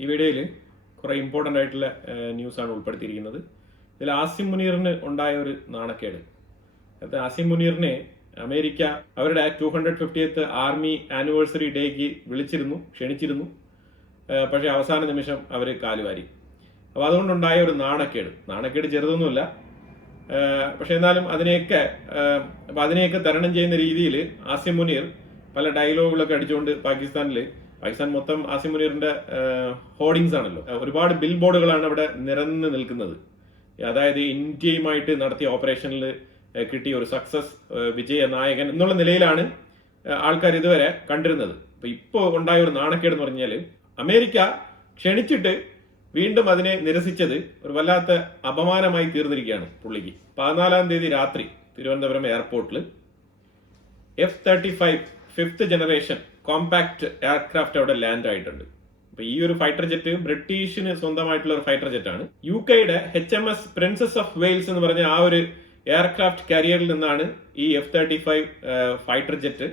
ഈ വീഡിയോയിൽ കുറേ ഇമ്പോർട്ടൻ്റ് ആയിട്ടുള്ള ന്യൂസാണ് ഉൾപ്പെടുത്തിയിരിക്കുന്നത്. ഇതിൽ ആസിം മുനീറിന് ഉണ്ടായ ഒരു നാണക്കേട്. അത് ആസിം മുനീറിനെ അമേരിക്ക അവരുടെ 250th ആർമി ആനിവേഴ്സറി ഡേക്ക് ക്ഷണിച്ചിരുന്നു. പക്ഷേ അവസാന നിമിഷം അവർ കാലുവാരി. അപ്പോൾ അതുകൊണ്ടുണ്ടായ ഒരു നാണക്കേട് ചെറുതൊന്നുമില്ല. പക്ഷെ എന്നാലും അതിനെയൊക്കെ തരണം ചെയ്യുന്ന രീതിയിൽ ആസിം മുനീർ പല ഡയലോഗുകളൊക്കെ അടിച്ചുകൊണ്ട് പാകിസ്ഥാൻ മൊത്തം ആസിം മുനീറിന്റെ ഹോർഡിങ്സ് ആണല്ലോ. ഒരുപാട് ബിൽ ബോർഡുകളാണ് അവിടെ നിരന്ന് നിൽക്കുന്നത്. അതായത് ഇന്ത്യയുമായിട്ട് നടത്തിയ ഓപ്പറേഷനിൽ കിട്ടിയ ഒരു സക്സസ്, വിജയ നായകൻ എന്നുള്ള നിലയിലാണ് ആൾക്കാർ ഇതുവരെ കണ്ടിരുന്നത്. അപ്പൊ ഇപ്പോൾ ഉണ്ടായ ഒരു നാണക്കേട് എന്ന് പറഞ്ഞാൽ അമേരിക്ക ക്ഷണിച്ചിട്ട് വീണ്ടും അതിനെ നിരസിച്ചത് ഒരു വല്ലാത്ത അപമാനമായി തീർന്നിരിക്കുകയാണ് പുള്ളിക്ക്. 14-ാം തീയതി രാത്രി തിരുവനന്തപുരം എയർപോർട്ടിൽ F-35 5th generation compact aircraft അവിടെ ലാൻഡ് ആയിട്ടുണ്ട്. അപ്പൊ ഈ ഒരു ഫൈറ്റർ ജെറ്റ് ബ്രിട്ടീഷിന് സ്വന്തമായിട്ടുള്ള ഒരു ഫൈറ്റർ ജെറ്റ് ആണ്. UK-യുടെ HMS പ്രിൻസസ് ഓഫ് വെയിൽസ് എന്ന് പറഞ്ഞ ആ ഒരു എയർക്രാഫ്റ്റ് കാരിയറിൽ നിന്നാണ് ഈ F-35 ഫൈറ്റർ ജെറ്റ്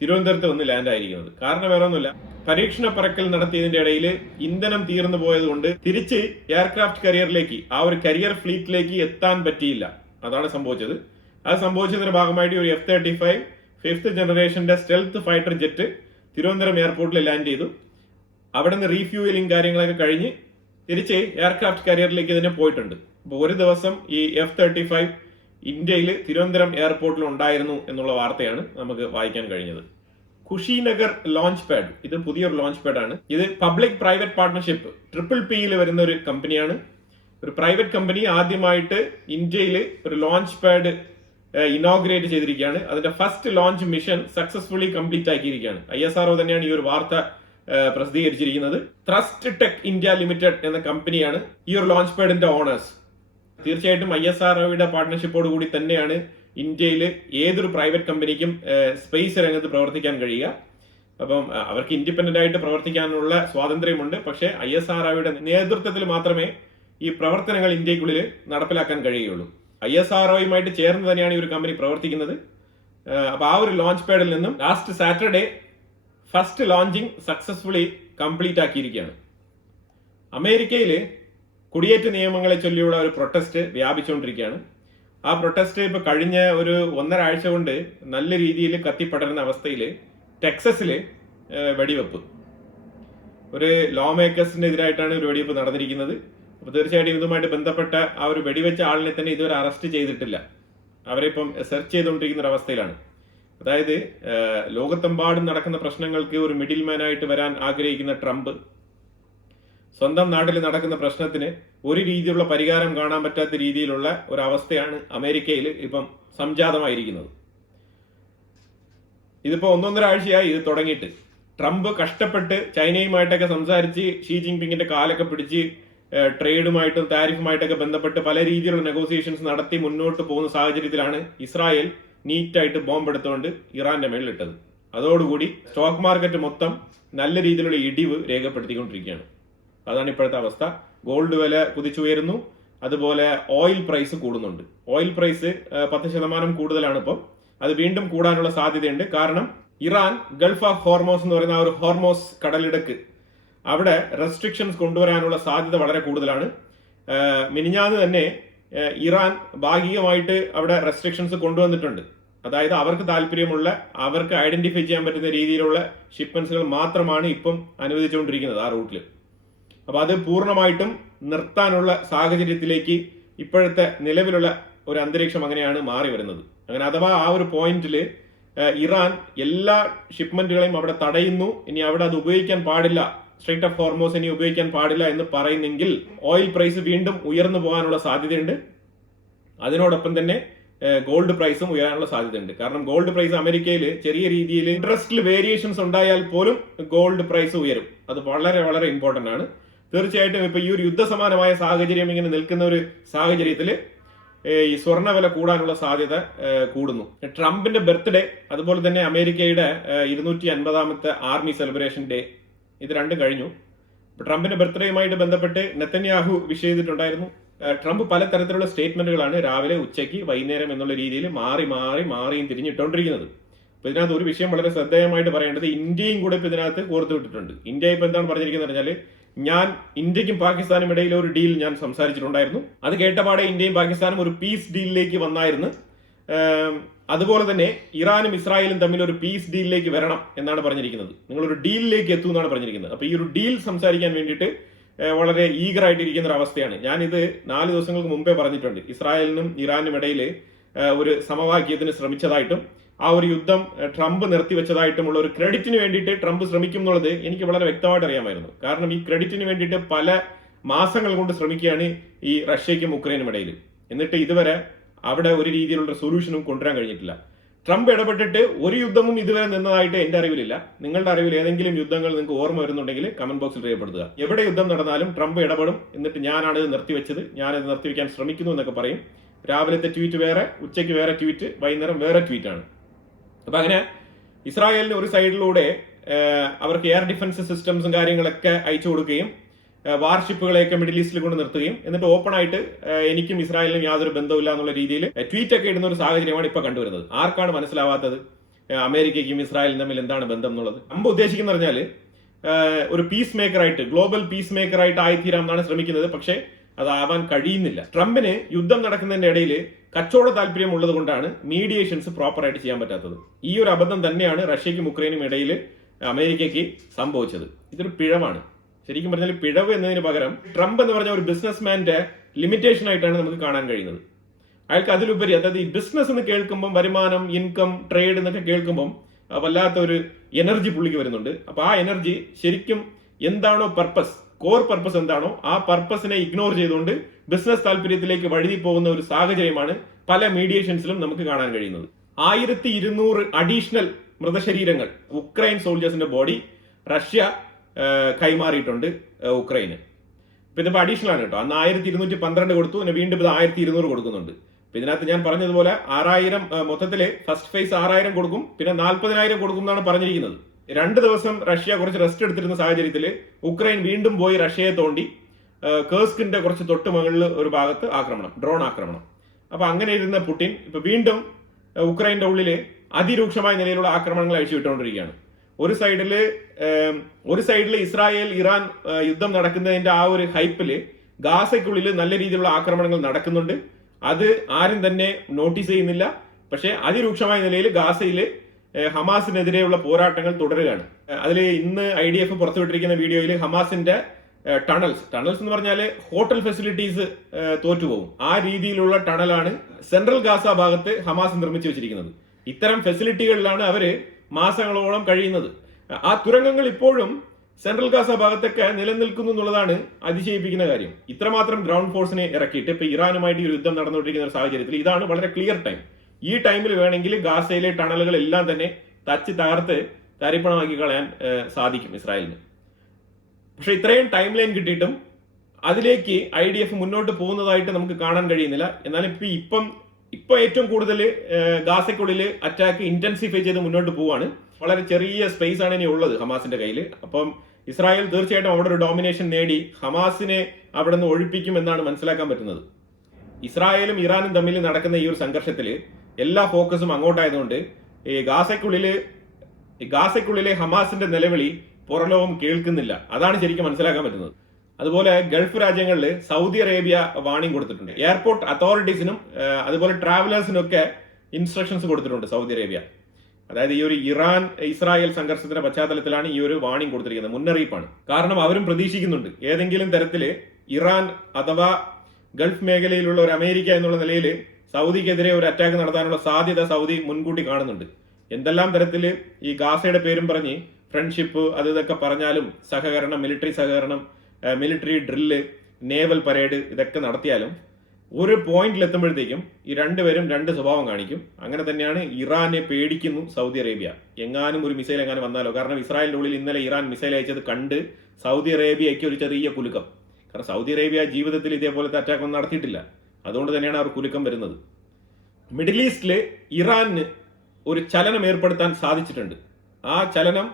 തിരുവനന്തപുരത്ത് വന്ന് ലാൻഡ് ആയിരിക്കുന്നത്. കാരണം വേറെ ഒന്നുമില്ല, പരീക്ഷണ പറക്കൽ നടത്തിയതിന്റെ ഇടയിൽ ഇന്ധനം തീർന്നു പോയതുകൊണ്ട് തിരിച്ച് എയർക്രാഫ്റ്റ് കരിയറിലേക്ക്, ആ ഒരു കരിയർ ഫ്ലീറ്റിലേക്ക് എത്താൻ പറ്റിയില്ല. അതാണ് സംഭവിച്ചത്. അത് സംഭവിച്ചതിന്റെ ഭാഗമായിട്ട് ഒരു F-35 5th ജനറേഷന്റെ സ്റ്റെൽത്ത് ഫൈറ്റർ ജെറ്റ് തിരുവനന്തപുരം എയർപോർട്ടിൽ ലാൻഡ് ചെയ്തു. അവിടെ നിന്ന് റീഫ്യൂവലിംഗ് കാര്യങ്ങളൊക്കെ കഴിഞ്ഞ് തിരിച്ച് എയർക്രാഫ്റ്റ് കരിയറിലേക്ക് തന്നെ പോയിട്ടുണ്ട്. അപ്പോൾ ഒരു ദിവസം ഈ F-35 ഇന്ത്യയിൽ തിരുവനന്തപുരം എയർപോർട്ടിൽ ഉണ്ടായിരുന്നു എന്നുള്ള വാർത്തയാണ് നമുക്ക് വായിക്കാൻ കഴിഞ്ഞത്. കുഷിനഗർ ലോഞ്ച് പാഡ്, ഇത് പുതിയൊരു ലോഞ്ച് പാഡാണ്. ഇത് പബ്ലിക് പ്രൈവറ്റ് പാർട്ട്ണർഷിപ്പ് PPP വരുന്ന ഒരു കമ്പനിയാണ്. ഒരു പ്രൈവറ്റ് കമ്പനി ആദ്യമായിട്ട് ഇന്ത്യയിൽ ഒരു ലോഞ്ച് പാഡ് ഇനോഗ്രേറ്റ് ചെയ്തിരിക്കുകയാണ്. അതിന്റെ first launch mission successfully complete ആക്കിയിരിക്കുകയാണ്. ISRO തന്നെയാണ് ഈ ഒരു വാർത്ത പ്രസിദ്ധീകരിച്ചിരിക്കുന്നത്. ത്രസ്റ്റ് ടെക് ഇന്ത്യ ലിമിറ്റഡ് എന്ന കമ്പനിയാണ് ഈ ഒരു ലോഞ്ച് പാഡിന്റെ ഓണേഴ്സ്. തീർച്ചയായിട്ടും ISROയുടെ പാർട്ട്ണർഷിപ്പോട് കൂടി തന്നെയാണ് ഇന്ത്യയിൽ ഏതൊരു പ്രൈവറ്റ് കമ്പനിക്കും സ്പേസ് രംഗത്ത് പ്രവർത്തിക്കാൻ കഴിയുക. അപ്പം അവർക്ക് ഇൻഡിപെൻഡന്റ് ആയിട്ട് പ്രവർത്തിക്കാനുള്ള സ്വാതന്ത്ര്യമുണ്ട്. പക്ഷേ ISROയുടെ നേതൃത്വത്തിൽ മാത്രമേ ഈ പ്രവർത്തനങ്ങൾ ഇന്ത്യക്കുള്ളിൽ നടപ്പിലാക്കാൻ കഴിയുകയുള്ളൂ. ISROയുമായിട്ട് ചേർന്ന് തന്നെയാണ് ഈ ഒരു കമ്പനി പ്രവർത്തിക്കുന്നത്. അപ്പൊ ആ ഒരു ലോഞ്ച് പാഡിൽ നിന്നും last Saturday first launching successfully complete ആക്കിയിരിക്കുകയാണ്. അമേരിക്കയിൽ കുടിയേറ്റ നിയമങ്ങളെ ചൊല്ലിയുള്ള ഒരു പ്രൊട്ടസ്റ്റ് വ്യാപിച്ചുകൊണ്ടിരിക്കുകയാണ്. ആ പ്രൊട്ടസ്റ്റ് ഇപ്പൊ കഴിഞ്ഞ ഒരു 1.5 ആഴ്ച കൊണ്ട് നല്ല രീതിയിൽ കത്തിപ്പടരുന്ന അവസ്ഥയിൽ ടെക്സസിൽ വെടിവെപ്പ്, ഒരു ലോ മേക്കേഴ്സിന് എതിരായിട്ടാണ് ഒരു വെടിവെപ്പ് നടന്നിരിക്കുന്നത്. അപ്പോൾ തീർച്ചയായിട്ടും ഇതുമായിട്ട് ബന്ധപ്പെട്ട ആ ഒരു വെടിവെച്ച ആളിനെ തന്നെ ഇതുവരെ അറസ്റ്റ് ചെയ്തിട്ടില്ല. അവരെ ഇപ്പം സെർച്ച് ചെയ്തുകൊണ്ടിരിക്കുന്ന ഒരു അവസ്ഥയിലാണ്. അതായത് ലോകത്തെമ്പാടും നടക്കുന്ന പ്രശ്നങ്ങൾക്ക് ഒരു മിഡിൽ മാനായിട്ട് വരാൻ ആഗ്രഹിക്കുന്ന ട്രംപ് സ്വന്തം നാട്ടിൽ നടക്കുന്ന പ്രശ്നത്തിന് ഒരു രീതിയിലുള്ള പരിഹാരം കാണാൻ പറ്റാത്ത രീതിയിലുള്ള ഒരു അവസ്ഥയാണ് അമേരിക്കയിൽ ഇപ്പം സംജാതമായിരിക്കുന്നത്. ഇതിപ്പോ 1.5 ആഴ്ചയായി ഇത് തുടങ്ങിയിട്ട്. ട്രംപ് കഷ്ടപ്പെട്ട് ചൈനയുമായിട്ടൊക്കെ സംസാരിച്ച് ഷീ ജിൻപിങ്ങിന്റെ കാലൊക്കെ പിടിച്ച് ട്രേഡുമായിട്ടും താരിഫുമായിട്ടൊക്കെ ബന്ധപ്പെട്ട് പല രീതിയിലുള്ള നെഗോസിയേഷൻസ് നടത്തി മുന്നോട്ട് പോകുന്ന സാഹചര്യത്തിലാണ് ഇസ്രായേൽ നീറ്റായിട്ട് ബോംബ് എടുത്തുകൊണ്ട് ഇറാന്റെ മേളിലിട്ടത്. അതോടുകൂടി സ്റ്റോക്ക് മാർക്കറ്റ് മൊത്തം നല്ല രീതിയിലുള്ള ഇടിവ് രേഖപ്പെടുത്തിക്കൊണ്ടിരിക്കുകയാണ്. അതാണ് ഇപ്പോഴത്തെ അവസ്ഥ. ഗോൾഡ് വില കുതിച്ചുയരുന്നു, അതുപോലെ ഓയിൽ പ്രൈസ് കൂടുന്നുണ്ട്. ഓയിൽ പ്രൈസ് 10% കൂടുതലാണ് ഇപ്പം. അത് വീണ്ടും കൂടാനുള്ള സാധ്യതയുണ്ട്. കാരണം ഇറാൻ ഗൾഫ് ഓഫ് ഹോർമോസ് എന്ന് പറയുന്ന ആ ഒരു ഹോർമോസ് കടലിടുക്ക് അവിടെ റെസ്ട്രിക്ഷൻസ് കൊണ്ടുവരാനുള്ള സാധ്യത വളരെ കൂടുതലാണ്. മിനിഞ്ഞാന്ന് തന്നെ ഇറാൻ ഭാഗികമായിട്ട് അവിടെ റെസ്ട്രിക്ഷൻസ് കൊണ്ടുവന്നിട്ടുണ്ട്. അതായത് അവർക്ക് താല്പര്യമുള്ള, അവർക്ക് ഐഡന്റിഫൈ ചെയ്യാൻ പറ്റുന്ന രീതിയിലുള്ള ഷിപ്മെന്റ്സുകൾ മാത്രമാണ് ഇപ്പം അനുവദിച്ചുകൊണ്ടിരിക്കുന്നത് ആ റൂട്ടിൽ. അപ്പൊ അത് പൂർണ്ണമായിട്ടും നിർത്താനുള്ള സാഹചര്യത്തിലേക്ക് ഇപ്പോഴത്തെ നിലവിലുള്ള ഒരു അന്തരീക്ഷം അങ്ങനെയാണ് മാറി വരുന്നത്. അങ്ങനെ അഥവാ ആ ഒരു പോയിന്റിൽ ഇറാൻ എല്ലാ ഷിപ്മെന്റുകളെയും അവിടെ തടയുന്നു, ഇനി അവിടെ അത് ഉപയോഗിക്കാൻ പാടില്ല, സ്ട്രൈറ്റ് ഓഫ് ഹോർമോസ് ഇനി ഉപയോഗിക്കാൻ പാടില്ല എന്ന് പറയുന്നെങ്കിൽ ഓയിൽ പ്രൈസ് വീണ്ടും ഉയർന്നു പോകാനുള്ള സാധ്യതയുണ്ട്. അതിനോടൊപ്പം തന്നെ ഗോൾഡ് പ്രൈസും ഉയരാനുള്ള സാധ്യതയുണ്ട്. കാരണം ഗോൾഡ് പ്രൈസ് അമേരിക്കയിൽ ചെറിയ രീതിയിൽ ഇൻട്രസ്റ്റിൽ വേരിയേഷൻസ് ഉണ്ടായാൽ പോലും ഗോൾഡ് പ്രൈസ് ഉയരും. അത് വളരെ വളരെ ഇമ്പോർട്ടന്റ് ആണ്. തീർച്ചയായിട്ടും ഇപ്പൊ ഈ ഒരു യുദ്ധസമാനമായ സാഹചര്യം ഇങ്ങനെ നിൽക്കുന്ന ഒരു സാഹചര്യത്തിൽ ഈ സ്വർണ്ണവില കൂടാനുള്ള സാധ്യത കൂടുന്നു. ട്രംപിന്റെ ബർത്ത്ഡേ, അതുപോലെ തന്നെ അമേരിക്കയുടെ 250ാമത്തെ ആർമി സെലിബ്രേഷൻ ഡേ, ഇത് രണ്ടും കഴിഞ്ഞു. ട്രംപിന്റെ ബർത്ത്ഡേയുമായിട്ട് ബന്ധപ്പെട്ട് നെതന്യാഹു വിഷ് ചെയ്തിട്ടുണ്ടായിരുന്നു. ട്രംപ് പലതരത്തിലുള്ള സ്റ്റേറ്റ്മെന്റുകളാണ് രാവിലെ, ഉച്ചയ്ക്ക്, വൈകുന്നേരം എന്നുള്ള രീതിയിൽ മാറിയും തിരിഞ്ഞിട്ടുകൊണ്ടിരിക്കുന്നത്. അപ്പൊ ഇതിനകത്ത് ഒരു വിഷയം വളരെ ശ്രദ്ധേയമായിട്ട് പറയേണ്ടത്, ഇന്ത്യയും കൂടെ ഇപ്പൊ ഇതിനകത്ത് കോർത്തു വിട്ടിട്ടുണ്ട്. ഇന്ത്യ ഇപ്പൊ എന്താണ് പറഞ്ഞിരിക്കുന്നത് പറഞ്ഞാല്, ഞാൻ ഇന്ത്യക്കും പാകിസ്ഥാനും ഇടയിൽ ഒരു ഡീൽ ഞാൻ സംസാരിച്ചിട്ടുണ്ടായിരുന്നു. അത് കേട്ടപാടെ ഇന്ത്യയും പാകിസ്ഥാനും ഒരു പീസ് ഡീലിലേക്ക് വന്നായിരുന്നു. അതുപോലെ തന്നെ ഇറാനും ഇസ്രായേലും തമ്മിൽ ഒരു പീസ് ഡീലിലേക്ക് വരണം എന്നാണ് പറഞ്ഞിരിക്കുന്നത്. നിങ്ങളൊരു ഡീലിലേക്ക് എത്തും എന്നാണ് പറഞ്ഞിരിക്കുന്നത്. അപ്പൊ ഈ ഒരു ഡീൽ സംസാരിക്കാൻ വേണ്ടിയിട്ട് വളരെ ഈഗർ ആയിട്ടിരിക്കുന്ന ഒരു അവസ്ഥയാണ്. ഞാനിത് 4 ദിവസങ്ങൾക്ക് മുമ്പേ പറഞ്ഞിട്ടുണ്ട്. ഇസ്രായേലിനും ഇറാനും ഇടയിൽ ഒരു സമവാക്യത്തിന് ശ്രമിച്ചതായിട്ടും ആ ഒരു യുദ്ധം ട്രംപ് നിർത്തിവെച്ചതായിട്ടുമുള്ള ഒരു ക്രെഡിറ്റിന് വേണ്ടിയിട്ട് ട്രംപ് ശ്രമിക്കും എന്നുള്ളത് എനിക്ക് വളരെ വ്യക്തമായിട്ട് അറിയാമായിരുന്നു. കാരണം ഈ ക്രെഡിറ്റിന് വേണ്ടിയിട്ട് പല മാസങ്ങൾ കൊണ്ട് ശ്രമിക്കുകയാണ് ഈ റഷ്യയ്ക്കും ഉക്രൈനും ഇടയിൽ. എന്നിട്ട് ഇതുവരെ അവിടെ ഒരു രീതിയിലുള്ള സൊല്യൂഷനും കൊണ്ടുവരാൻ കഴിഞ്ഞിട്ടില്ല. ട്രംപ് ഇടപെട്ടിട്ട് ഒരു യുദ്ധവും ഇതുവരെ നിന്നതായിട്ട് എന്റെ അറിവിലില്ല. നിങ്ങളുടെ അറിവിൽ ഏതെങ്കിലും യുദ്ധങ്ങൾ നിങ്ങൾക്ക് ഓർമ്മ വരുന്നുണ്ടെങ്കിൽ കമന്റ് ബോക്സിൽ രേഖപ്പെടുത്തുക. എവിടെ യുദ്ധം നടന്നാലും ട്രംപ് ഇടപെടും. എന്നിട്ട് ഞാനാണ് ഇത് നിർത്തിവെച്ചത്, ഞാനത് നിർത്തിവെക്കാൻ ശ്രമിക്കുന്നു എന്നൊക്കെ പറയും. രാവിലത്തെ ട്വീറ്റ് വേറെ, ഉച്ചയ്ക്ക് വേറെ ട്വീറ്റ്, വൈകുന്നേരം വേറെ ട്വീറ്റാണ്. അപ്പൊ അങ്ങനെ ഇസ്രായേലിന് ഒരു സൈഡിലൂടെ അവർക്ക് എയർ ഡിഫൻസ് സിസ്റ്റംസും കാര്യങ്ങളൊക്കെ അയച്ചു കൊടുക്കുകയും വാർഷിപ്പുകളെയൊക്കെ മിഡിൽ ഈസ്റ്റിൽ കൊണ്ട് നിർത്തുകയും എന്നിട്ട് ഓപ്പൺ ആയിട്ട് എനിക്കും ഇസ്രായേലിനും യാതൊരു ബന്ധമില്ല എന്നുള്ള രീതിയിൽ ട്വീറ്റ് ഒക്കെ ഇടുന്ന ഒരു സാഹചര്യമാണ് ഇപ്പൊ കണ്ടുവരുന്നത്. ആർക്കാണ് മനസ്സിലാവാത്തത് അമേരിക്കയ്ക്കും ഇസ്രായേലിനും തമ്മിൽ എന്താണ് ബന്ധം എന്നുള്ളത്? ട്രംപ് ഉദ്ദേശിക്കുന്ന പറഞ്ഞാല് ഒരു പീസ് മേക്കറായിട്ട്, ഗ്ലോബൽ പീസ് മേക്കറായിട്ട് ആയിത്തീരാം എന്നാണ് ശ്രമിക്കുന്നത്. പക്ഷേ അതാവാൻ കഴിയുന്നില്ല. ട്രംപിന് യുദ്ധം നടക്കുന്നതിന്റെ ഇടയിൽ കച്ചവട താല്പര്യം ഉള്ളത് കൊണ്ടാണ് മീഡിയേഷൻസ് പ്രോപ്പറായിട്ട് ചെയ്യാൻ പറ്റാത്തത്. ഈ ഒരു അബദ്ധം തന്നെയാണ് റഷ്യയ്ക്കും ഉക്രൈനും ഇടയിൽ അമേരിക്കയ്ക്ക് സംഭവിച്ചത്. ഇതൊരു പിഴവാണ്. ശരിക്കും പറഞ്ഞാൽ പിഴവ് എന്നതിന് പകരം ട്രംപ് എന്ന് പറഞ്ഞ ഒരു ബിസിനസ്മാന്റെ ലിമിറ്റേഷൻ ആയിട്ടാണ് നമുക്ക് കാണാൻ കഴിയുന്നത്. അയാൾക്ക് അതിലുപരി, അതായത് ഈ ബിസിനസ് എന്ന് കേൾക്കുമ്പോൾ, വരുമാനം, ഇൻകം, ട്രേഡ് എന്നൊക്കെ കേൾക്കുമ്പോൾ വല്ലാത്ത ഒരു എനർജി പുള്ളിക്ക് വരുന്നുണ്ട്. അപ്പൊ ആ എനർജി ശരിക്കും എന്താണോ പർപ്പസ്, കോർ പർപ്പസ് എന്താണോ ആ പർപ്പസിനെ ഇഗ്നോർ ചെയ്തുകൊണ്ട് ബിസിനസ് താല്പര്യത്തിലേക്ക് വഴുതി പോകുന്ന ഒരു സാഹചര്യമാണ് പല മീഡിയേഷൻസിലും നമുക്ക് കാണാൻ കഴിയുന്നത്. 1200 അഡീഷണൽ മൃതശരീരങ്ങൾ ഉക്രൈൻ സോൾജേഴ്സിന്റെ ബോഡി റഷ്യ കൈമാറിയിട്ടുണ്ട് ഉക്രൈന്. ഇപ്പൊ ഇതിപ്പോ അഡീഷണൽ ആണ് കേട്ടോ. അന്ന് 1212 കൊടുത്തു, പിന്നെ വീണ്ടും ഇത് 1200 കൊടുക്കുന്നുണ്ട്. അപ്പൊ ഇതിനകത്ത് ഞാൻ പറഞ്ഞതുപോലെ 6000 മൊത്തത്തില് ഫസ്റ്റ് ഫേസ് 6000 കൊടുക്കും, പിന്നെ 40,000 കൊടുക്കും എന്നാണ് പറഞ്ഞിരിക്കുന്നത്. 2 ദിവസം റഷ്യ കുറച്ച് റെസ്റ്റ് എടുത്തിരുന്ന സാഹചര്യത്തിൽ ഉക്രൈൻ വീണ്ടും പോയി റഷ്യയെ തോണ്ടി കേർസ്കിന്റെ കുറച്ച് തൊട്ട് മുകളിൽ ഒരു ഭാഗത്ത് ആക്രമണം, ഡ്രോൺ ആക്രമണം. അപ്പൊ അങ്ങനെ ഇരുന്ന പുടിൻ ഇപ്പൊ വീണ്ടും ഉക്രൈന്റെ ഉള്ളില് അതിരൂക്ഷമായ നിലയിലുള്ള ആക്രമണങ്ങൾ അഴിച്ചുവിട്ടുകൊണ്ടിരിക്കുകയാണ്. ഒരു സൈഡില് ഇസ്രായേൽ ഇറാൻ യുദ്ധം നടക്കുന്നതിന്റെ ആ ഒരു ഹൈപ്പില് ഗാസയ്ക്കുള്ളിൽ നല്ല രീതിയിലുള്ള ആക്രമണങ്ങൾ നടക്കുന്നുണ്ട്. അത് ആരും തന്നെ നോട്ടീസ് ചെയ്യുന്നില്ല. പക്ഷെ അതിരൂക്ഷമായ നിലയിൽ ഗാസയില് ഹമാസിനെതിരെയുള്ള പോരാട്ടങ്ങൾ തുടരുകയാണ്. അതിൽ ഇന്ന് IDF പുറത്തുവിട്ടിരിക്കുന്ന വീഡിയോയിൽ ഹമാസിന്റെ ടണൽസ് എന്ന് പറഞ്ഞാല് ഹോട്ടൽ ഫെസിലിറ്റീസ് തോറ്റുപോകും. ആ രീതിയിലുള്ള ടണലാണ് സെൻട്രൽ ഗാസ ഭാഗത്ത് ഹമാസ് നിർമ്മിച്ചു വെച്ചിരിക്കുന്നത്. ഇത്തരം ഫെസിലിറ്റികളിലാണ് അവര് മാസങ്ങളോളം കഴിയുന്നത്. ആ തുരങ്കങ്ങൾ ഇപ്പോഴും സെൻട്രൽ ഗാസ ഭാഗത്തൊക്കെ നിലനിൽക്കുന്നു എന്നുള്ളതാണ് അതിശയിപ്പിക്കുന്ന കാര്യം. ഇത്രമാത്രം ഗ്രൗണ്ട് ഫോഴ്സിനെ ഇറക്കിയിട്ട് ഇപ്പൊ ഇറാനുമായിട്ട് ഒരു യുദ്ധം നടന്നുകൊണ്ടിരിക്കുന്ന ഒരു സാഹചര്യത്തിൽ ഇതാണ് വളരെ ക്ലിയർ ടൈം. ഈ ടൈമിൽ വേണമെങ്കിൽ ഗാസയിലെ ടണലുകൾ എല്ലാം തന്നെ തച്ച് തകർത്ത് തരിപ്പണമാക്കി കളയാൻ സാധിക്കും ഇസ്രായേലിന്. പക്ഷെ ഇത്രയും ടൈം ലൈൻ കിട്ടിയിട്ടും അതിലേക്ക് IDF മുന്നോട്ട് പോകുന്നതായിട്ട് നമുക്ക് കാണാൻ കഴിയുന്നില്ല. എന്നാൽ ഇപ്പൊ ഏറ്റവും കൂടുതൽ ഗാസയ്ക്കുള്ളിൽ അറ്റാക്ക് ഇന്റൻസിഫൈ ചെയ്ത് മുന്നോട്ട് പോവാണ്. വളരെ ചെറിയ സ്പേസ് ആണ് ഇനി ഉള്ളത് ഹമാസിന്റെ കയ്യിൽ. അപ്പം ഇസ്രായേൽ തീർച്ചയായിട്ടും അവിടെ ഒരു ഡോമിനേഷൻ നേടി ഹമാസിനെ അവിടെ നിന്ന് ഒഴിപ്പിക്കും എന്നാണ് മനസ്സിലാക്കാൻ പറ്റുന്നത്. ഇസ്രായേലും ഇറാനും തമ്മിൽ നടക്കുന്ന ഈ ഒരു സംഘർഷത്തിൽ എല്ലാ ഫോക്കസും അങ്ങോട്ടായതുകൊണ്ട് ഈ ഗാസയ്ക്കുള്ളിലെ ഹമാസിന്റെ നിലവിളി പുറലോകം കേൾക്കുന്നില്ല. അതാണ് ശരിക്കും മനസ്സിലാക്കാൻ പറ്റുന്നത്. അതുപോലെ ഗൾഫ് രാജ്യങ്ങളിൽ സൗദി അറേബ്യ വാണിംഗ് കൊടുത്തിട്ടുണ്ട്. എയർപോർട്ട് അതോറിറ്റീസിനും അതുപോലെ ട്രാവലേഴ്സിനും ഒക്കെ ഇൻസ്ട്രക്ഷൻസ് കൊടുത്തിട്ടുണ്ട് സൗദി അറേബ്യ. അതായത് ഈ ഒരു ഇറാൻ ഇസ്രായേൽ സംഘർഷത്തിന്റെ പശ്ചാത്തലത്തിലാണ് ഈ ഒരു വാണിംഗ് കൊടുത്തിരിക്കുന്നത്, മുന്നറിയിപ്പാണ്. കാരണം അവരും പ്രതീക്ഷിക്കുന്നുണ്ട് ഏതെങ്കിലും തരത്തില് ഇറാൻ അഥവാ ഗൾഫ് മേഖലയിലുള്ള ഒരു അമേരിക്ക എന്നുള്ള നിലയിൽ സൗദിക്കെതിരെ ഒരു അറ്റാക്ക് നടത്താനുള്ള സാധ്യത സൗദി മുൻകൂട്ടി കാണുന്നുണ്ട്. എന്തെല്ലാം തരത്തില് ഈ ഗാസയുടെ പേരും പറഞ്ഞ് ഫ്രണ്ട്ഷിപ്പ് അത് ഇതൊക്കെ പറഞ്ഞാലും സഹകരണം, മിലിറ്ററി സഹകരണം, മിലിറ്ററി ഡ്രില്ല്, നേവൽ പരേഡ് ഇതൊക്കെ നടത്തിയാലും ഒരു പോയിന്റിൽ എത്തുമ്പോഴത്തേക്കും ഈ രണ്ടുപേരും രണ്ട് സ്വഭാവം കാണിക്കും. അങ്ങനെ തന്നെയാണ് ഇറാനെ പേടിക്കുന്നു സൗദി അറേബ്യ. എങ്ങാനും ഒരു മിസൈൽ എങ്ങാനും വന്നാലോ. കാരണം ഇസ്രായേലിന്റെ ഉള്ളിൽ ഇന്നലെ ഇറാൻ മിസൈൽ അയച്ചത് കണ്ട് സൗദി അറേബ്യയ്ക്ക് ഒരു ചെറിയ കുലുക്കം. കാരണം സൗദി അറേബ്യ ജീവിതത്തിൽ ഇതേപോലത്തെ അറ്റാക്ക് ഒന്നും നടത്തിയിട്ടില്ല. അതുകൊണ്ട് തന്നെയാണ് അവർ കുലുക്കം വരുന്നത്. മിഡിൽ ഈസ്റ്റില് ഇറാന് ഒരു ചലനം ഏർപ്പെടുത്താൻ സാധിച്ചിട്ടുണ്ട്. ആ ചലനം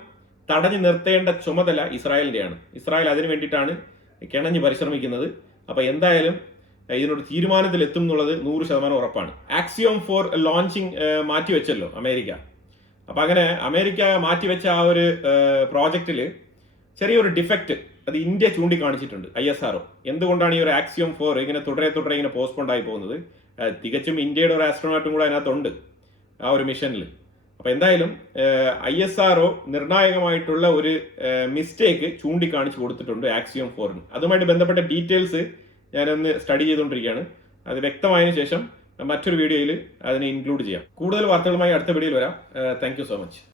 തടഞ്ഞു നിർത്തേണ്ട ചുമതല ഇസ്രായേലിന്റെയാണ്. ഇസ്രായേൽ അതിനു വേണ്ടിയിട്ടാണ് കിണഞ്ഞ് പരിശ്രമിക്കുന്നത്. അപ്പൊ എന്തായാലും ഇതിനൊരു തീരുമാനത്തിൽ എത്തും എന്നുള്ളത് 100% ഉറപ്പാണ്. ആക്സിയോം ഫോർ ലോഞ്ചിങ് മാറ്റിവെച്ചല്ലോ അമേരിക്ക. അപ്പൊ അങ്ങനെ അമേരിക്ക മാറ്റിവെച്ച ആ ഒരു പ്രോജക്റ്റില് ചെറിയൊരു ഡിഫക്റ്റ് അത് ഇന്ത്യ ചൂണ്ടിക്കാണിച്ചിട്ടുണ്ട്. ISRO എന്തുകൊണ്ടാണ് ഈ ഒരു ആക്സിയം 4 ഇങ്ങനെ തുടരെ ഇങ്ങനെ പോസ്റ്റ്പോണ്ട് ആയി പോകുന്നത്? തികച്ചും ഇന്ത്യയുടെ ഒരു ആസ്ട്രോണോട്ടും കൂടെ അതിനകത്തുണ്ട് ആ ഒരു മിഷനിൽ. അപ്പൊ എന്തായാലും ISRO നിർണായകമായിട്ടുള്ള ഒരു മിസ്റ്റേക്ക് ചൂണ്ടിക്കാണിച്ചു കൊടുത്തിട്ടുണ്ട് ആക്സിയം 4ന്. അതുമായിട്ട് ബന്ധപ്പെട്ട ഡീറ്റെയിൽസ് ഞാനൊന്ന് സ്റ്റഡി ചെയ്തുകൊണ്ടിരിക്കുകയാണ്. അത് വ്യക്തമായതിനു ശേഷം മറ്റൊരു വീഡിയോയിൽ അതിനെ ഇൻക്ലൂഡ് ചെയ്യാം. കൂടുതൽ വാർത്തകളുമായി അടുത്ത വീഡിയോയിൽ വരാം. Thank you so much.